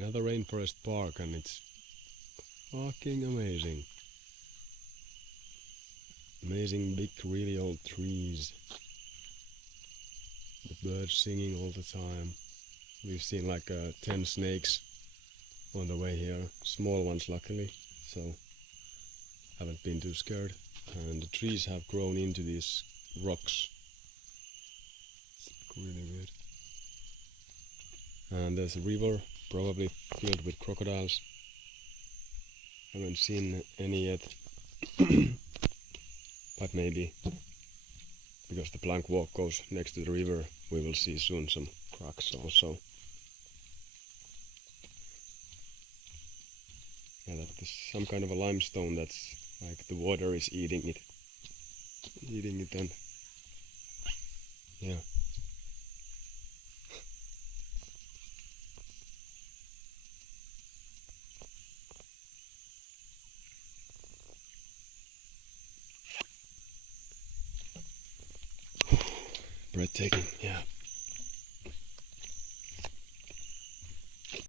Another rainforest park, and it's fucking amazing. Amazing big, really old trees. The birds singing all the time. We've seen like 10 snakes on the way here. Small ones, luckily, so haven't been too scared. And the trees have grown into these rocks. It's really weird. And there's a river, probably filled with crocodiles. Haven't seen any yet. But maybe, because the plank walk goes next to the river, we will see soon some crocks also. Yeah, that is some kind of a limestone that's like the water is eating it. And yeah. Breathtaking, yeah.